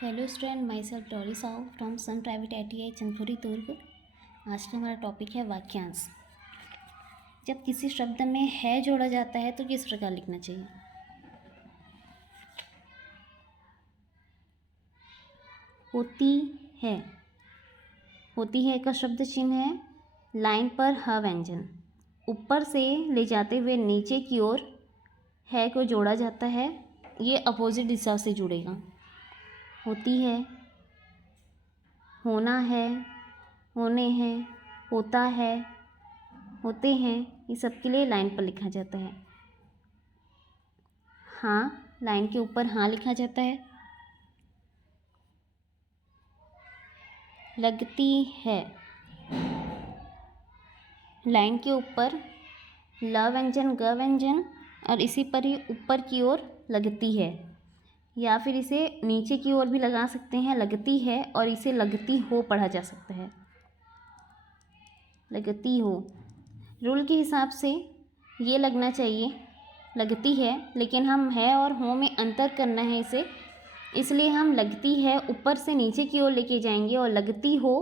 Hello student, myself Dolly Sahu from Sun private ITI Chandpuri Durg. आज का हमारा टॉपिक है वाक्यांश। जब किसी शब्द में है जोड़ा जाता है तो किस प्रकार लिखना चाहिए। होती है, होती है का शब्द चिन्ह है लाइन पर ह व्यंजन, ऊपर से ले जाते हुए नीचे की ओर है को जोड़ा जाता है, ये अपोजिट दिशा से जुड़ेगा। होती है, होना है, होने हैं, होता है, होते हैं, ये सब के लिए लाइन पर लिखा जाता है। हाँ, लाइन के ऊपर हाँ लिखा जाता है। लगती है, लाइन के ऊपर ल व्यंजन ग व्यंजन और इसी पर ही ऊपर की ओर लगती है, या फिर इसे नीचे की ओर भी लगा सकते हैं लगती है, और इसे लगती हो पढ़ा जा सकता है। लगती हो रूल के हिसाब से ये लगना चाहिए लगती है, लेकिन हम है और हो में अंतर करना है इसे, इसलिए हम लगती है ऊपर से नीचे की ओर लेके जाएंगे और लगती हो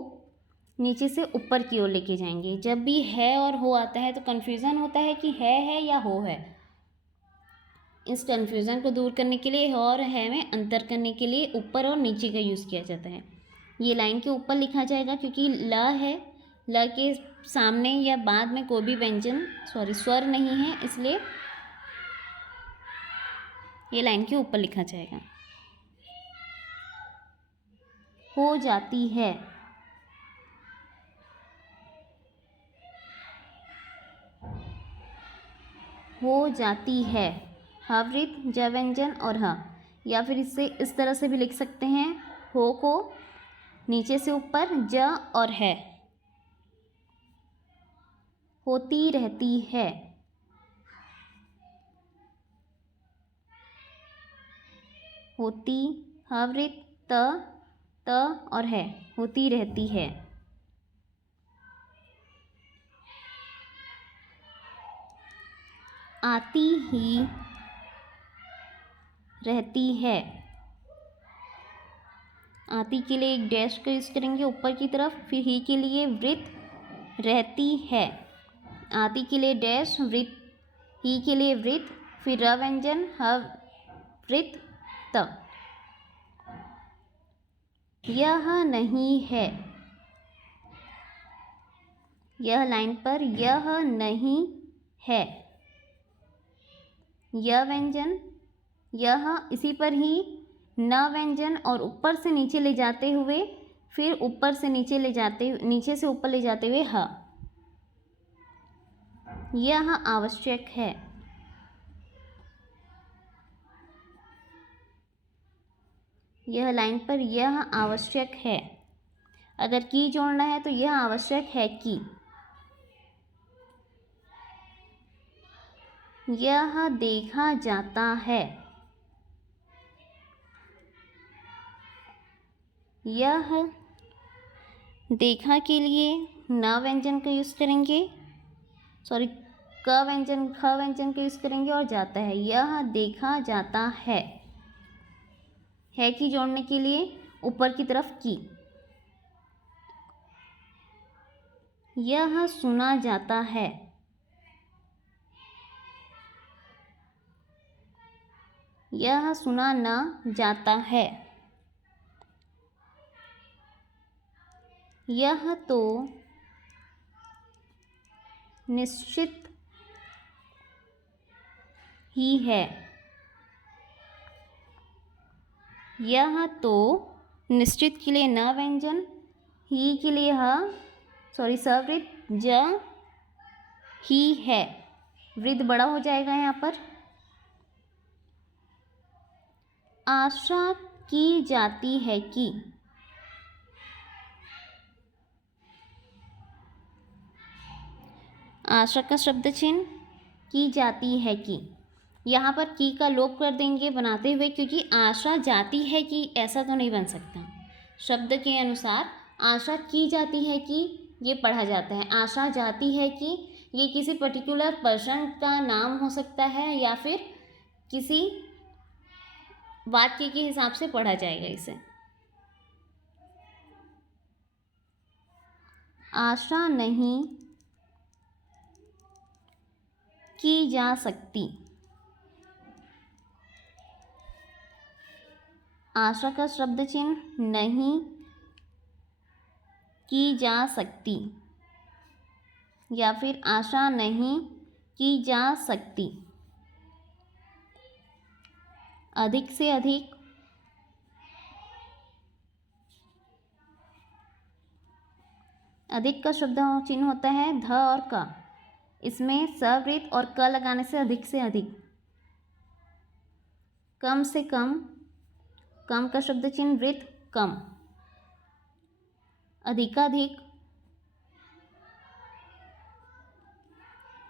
नीचे से ऊपर की ओर लेके जाएंगे। जब भी है और हो आता है तो कन्फ्यूज़न होता है कि है या हो है। इस कन्फ्यूज़न को दूर करने के लिए और है में अंतर करने के लिए ऊपर और नीचे का यूज़ किया जाता है। ये लाइन के ऊपर लिखा जाएगा क्योंकि ल है, ल के सामने या बाद में कोई भी व्यंजन स्वर नहीं है, इसलिए ये लाइन के ऊपर लिखा जाएगा। हो जाती है, हो जाती है, हवृत ज व्यंजन और ह, या फिर इसे इस तरह से भी लिख सकते हैं, हो को नीचे से ऊपर ज और है। होती रहती है, होती हवृत त और है, होती रहती है। आती ही रहती है, आती के लिए एक डैश का यूज़ करेंगे ऊपर की तरफ, फिर ही के लिए वृत्त, रहती है, आती के लिए डैश, वृत्त, ही के लिए वृत्त, फिर र व्यंजन ह वृत्त त। यह नहीं है, यह लाइन पर यह नहीं है, यह व्यंजन, यह इसी पर ही न व्यंजन और ऊपर से नीचे ले जाते हुए, फिर ऊपर से नीचे ले जाते, नीचे से ऊपर ले जाते हुए ह। यह आवश्यक है, यह लाइन पर यह आवश्यक है, अगर की जोड़ना है तो यह आवश्यक है कि। यह देखा जाता है, यह देखा के लिए न व्यंजन का यूज़ करेंगे, क व्यंजन ख व्यंजन का यूज़ करेंगे और जाता है। यह देखा जाता है की जोड़ने के लिए ऊपर की तरफ की। यह सुना जाता है, यह सुना न जाता है। यह तो निश्चित ही है, यह तो निश्चित के लिए न व्यंजन, ही के लिए सवृत, ज ही है, वृद्ध बड़ा हो जाएगा यहाँ पर। आशा की जाती है कि, आशा का शब्द चिन्ह की जाती है कि, यहाँ पर की का लोप कर देंगे बनाते हुए, क्योंकि आशा जाती है कि ऐसा तो नहीं बन सकता। शब्द के अनुसार आशा की जाती है कि ये पढ़ा जाता है, आशा जाती है कि ये किसी पर्टिकुलर पर्सन का नाम हो सकता है या फिर किसी वाक्य के हिसाब से पढ़ा जाएगा इसे। आशा नहीं की जा सकती। आशा का शब्द चिन्ह नहीं की जा सकती या फिर आशा नहीं की जा सकती। अधिक से अधिक, अधिक का शब्द चिन्ह होता है ध और क, इसमें सवृत और क लगाने से अधिक से अधिक। कम से कम, कम का शब्द चिन्ह वृत कम। अधिकाधिक,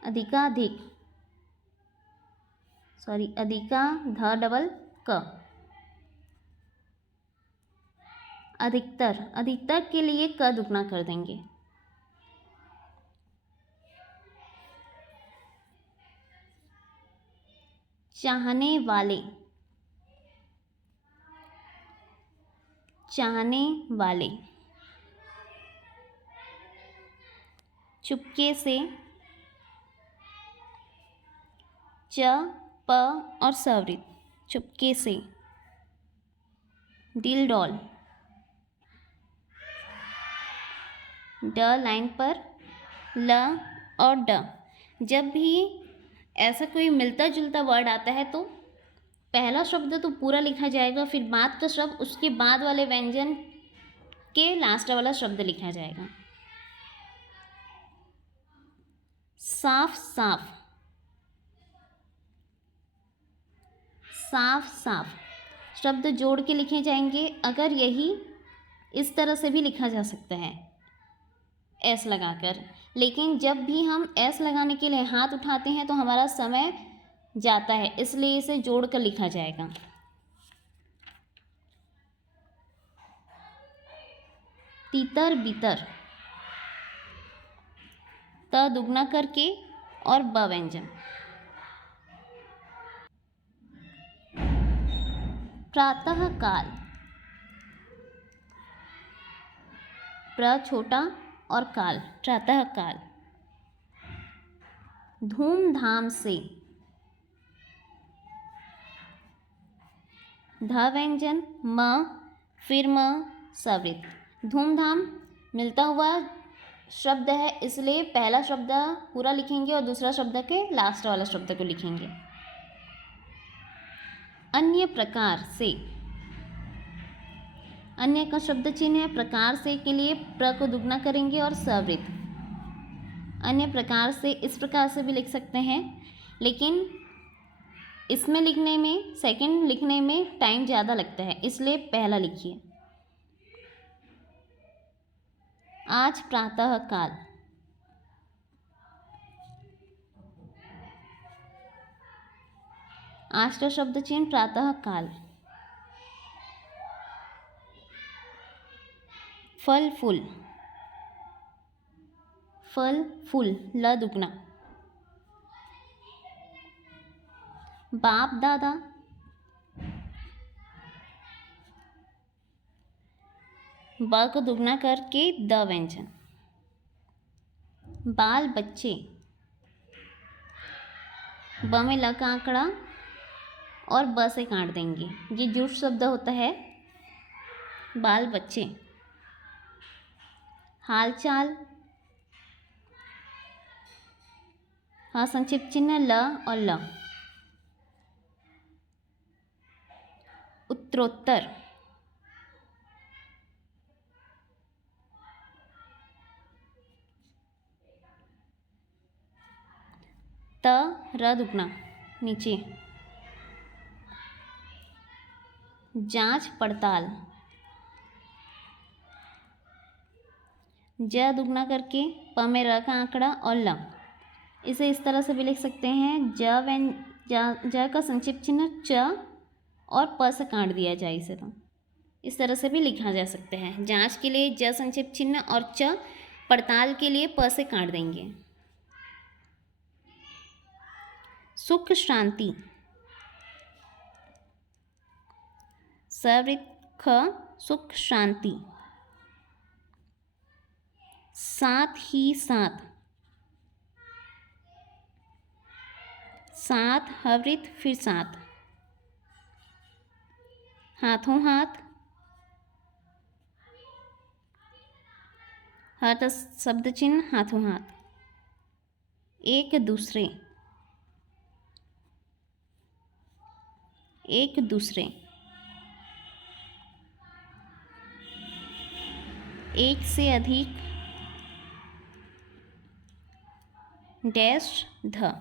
अधिकाधिक, सॉरी अधिका ध डबल क। अधिकतर, अधिकतर के लिए क दुगना कर देंगे। चाहने वाले, चाहने वाले। चुपके से, च प और सवृत, चुपके से। दिल डॉल, ड लाइन पर, ल और ड। जब भी ऐसा कोई मिलता जुलता वर्ड आता है तो पहला शब्द तो पूरा लिखा जाएगा, फिर बाद का शब्द उसके बाद वाले व्यंजन के लास्ट वाला शब्द लिखा जाएगा। साफ साफ, साफ साफ शब्द जोड़ के लिखे जाएंगे। अगर यही इस तरह से भी लिखा जा सकता है एस लगाकर, लेकिन जब भी हम एस लगाने के लिए हाथ उठाते हैं तो हमारा समय जाता है, इसलिए इसे जोड़कर लिखा जाएगा। तीतर बितर, त दुगना करके और ब व्यंजन। प्रातः काल, प्र छोटा और काल, प्रातः काल। धूमधाम से, ध व्यंजन म फिर म सवृत। धूमधाम मिलता हुआ शब्द है, इसलिए पहला शब्द पूरा लिखेंगे और दूसरा शब्द के लास्ट वाला शब्द को लिखेंगे। अन्य प्रकार से, अन्य का शब्द चिन्ह है, प्रकार से के लिए प्र को दुगना करेंगे और सवृत। अन्य प्रकार से इस प्रकार से भी लिख सकते हैं, लेकिन इसमें लिखने में, सेकंड लिखने में टाइम ज़्यादा लगता है, इसलिए पहला लिखिए। आज प्रातः काल, आज का शब्द चिन्ह प्रातः काल। फल फूल, फल फूल ल दुगना। बाप दादा, ब को दुगना करके द व्यंजन। बाल बच्चे, ब में ल का आंकड़ा और ब से काट देंगे, ये जुड़ शब्द होता है बाल बच्चे। हाल चाल, हाँ संक्षिप्त चिन्ह ल और ल। उत्तरोत्तर, त र दुगना नीचे। जांच पड़ताल, ज दुगना करके प में र का आंकड़ा और ल। इसे इस तरह से भी लिख सकते हैं, ज का संक्षिप्त चिन्ह च और प से काट दिया जाए इसे, तो इस तरह से भी लिखा जा सकता है। जांच के लिए ज संक्षिप्त चिन्ह और च, पड़ताल के लिए प से काट देंगे। सुख शांति, सवृत ख सुख शांति। साथ ही साथ, साथ हवृत फिर साथ, हाथों हाथ, हाथ शब्द चिन्ह हाथों हाथ, एक दूसरे, एक दूसरे, एक से अधिक, डैश ध,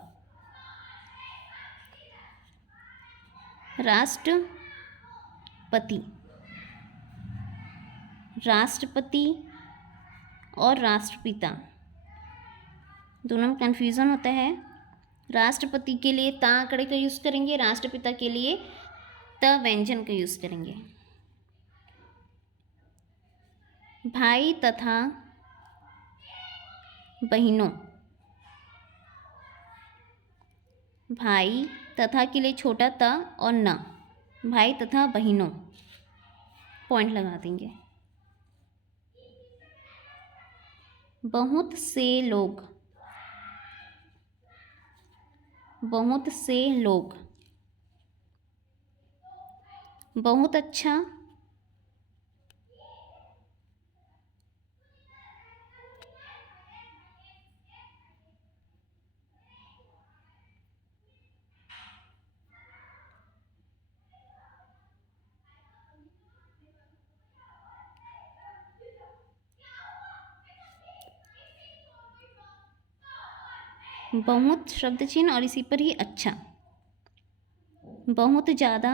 राष्ट्रपति, राष्ट्रपति और राष्ट्रपिता दोनों में कन्फ्यूज़न होता है। राष्ट्रपति के लिए ता आंकड़े का यूज़ करेंगे, राष्ट्रपिता के लिए त व्यंजन का यूज़ करेंगे। भाई तथा बहनों, भाई तथा के लिए छोटा त और न, भाई तथा बहनों पॉइंट लगा देंगे। बहुत से लोग, बहुत से लोग, बहुत अच्छा, बहुत शब्द चिन्ह और इसी पर ही अच्छा, बहुत ज़्यादा,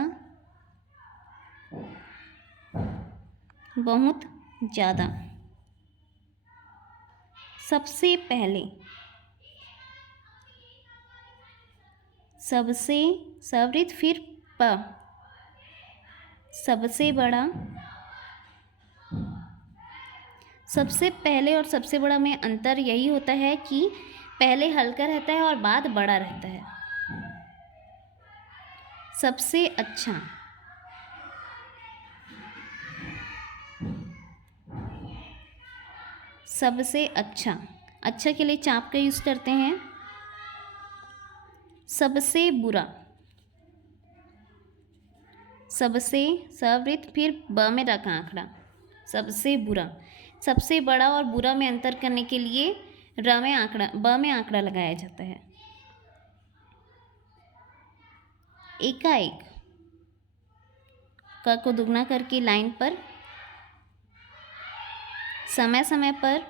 बहुत ज़्यादा, सबसे पहले, सबसे सवृत फिर प, सबसे बड़ा, सबसे पहले और सबसे बड़ा में अंतर यही होता है कि पहले हल्का रहता है और बाद बड़ा रहता है। सबसे अच्छा, सबसे अच्छा, अच्छा के लिए चाप का यूज़ करते हैं। सबसे बुरा, सबसे सवृत फिर ब में रखा आंकड़ा, सबसे बुरा, सबसे बड़ा और बुरा में अंतर करने के लिए र में आंकड़ा, ब में आंकड़ा लगाया जाता है। एकाएक, क को दुगना करके लाइन पर, समय समय पर,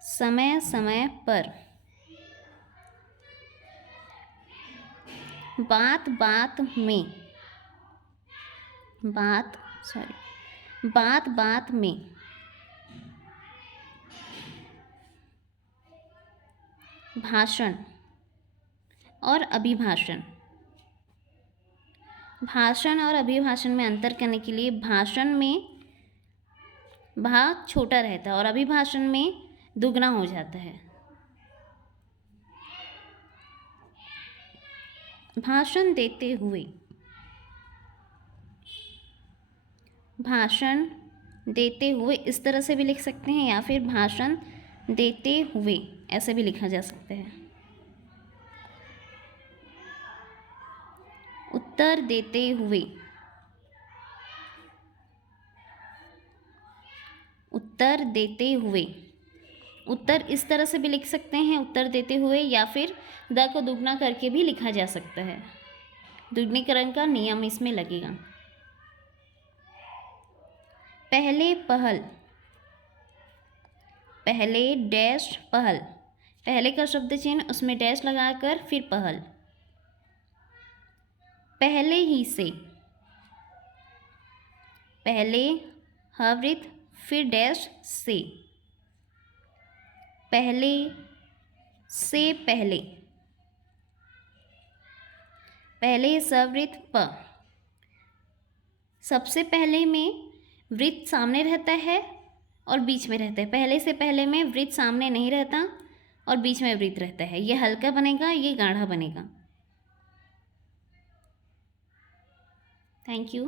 समय समय पर, बात बात में, बात बात में, भाषण और अभिभाषण, भाषण और अभिभाषण में अंतर करने के लिए भाषण में भाग छोटा रहता है और अभिभाषण में दुगना हो जाता है। भाषण देते हुए, भाषण देते हुए इस तरह से भी लिख सकते हैं या फिर भाषण देते हुए ऐसे भी लिखा जा सकता है। उत्तर देते हुए, उत्तर देते हुए, उत्तर इस तरह से भी लिख सकते हैं उत्तर देते हुए, या फिर द को दुगना करके भी लिखा जा सकता है। दुगनीकरण का नियम इसमें लगेगा। पहले पहल, पहले डैश पहल, पहले का शब्द चिन्ह उसमें डैश लगाकर फिर पहल। पहले ही से, पहले हवृत फिर डैश से, पहले से पहले, पहले सवृत प, सबसे पहले में वृत्त सामने रहता है और बीच में रहता है। पहले से पहले में वृत्त सामने नहीं रहता और बीच में वृत्त रहता है। ये हल्का बनेगा, ये गाढ़ा बनेगा। Thank you.